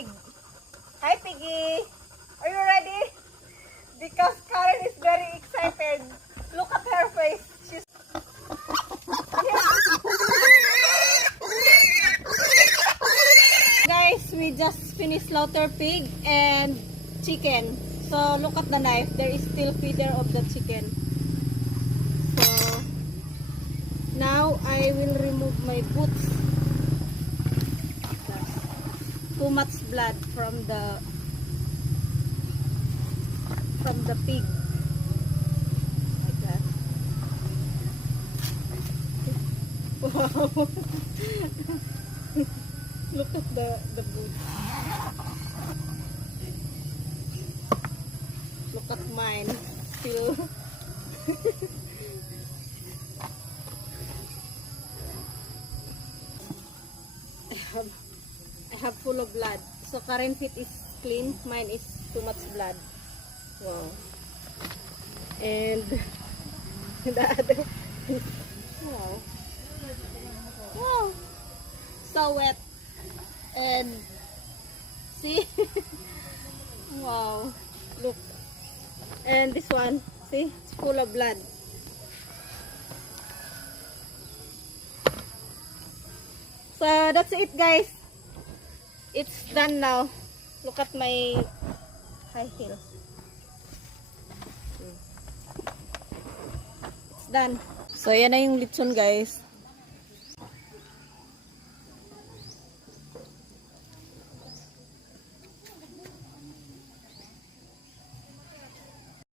pig. Hi, Piggy. Are you ready? Because Karen is very excited. Look at her face. She's Guys, we just finished slaughter pig and chicken. So look at the knife. There is still feeder of the chicken. So now I will remove my boots. Too much blood from the pig. Like that. Wow. Look at the boots. Look at mine. Still I have full of blood. So Karen feet is clean. Mine is too much blood. Wow. And the other. Wow. Wow. So wet. And see? Wow. Look. And this one, see? It's full of blood. So that's it, guys. It's done now. Look at my high heels. It's done. So yan na yung lechon, guys.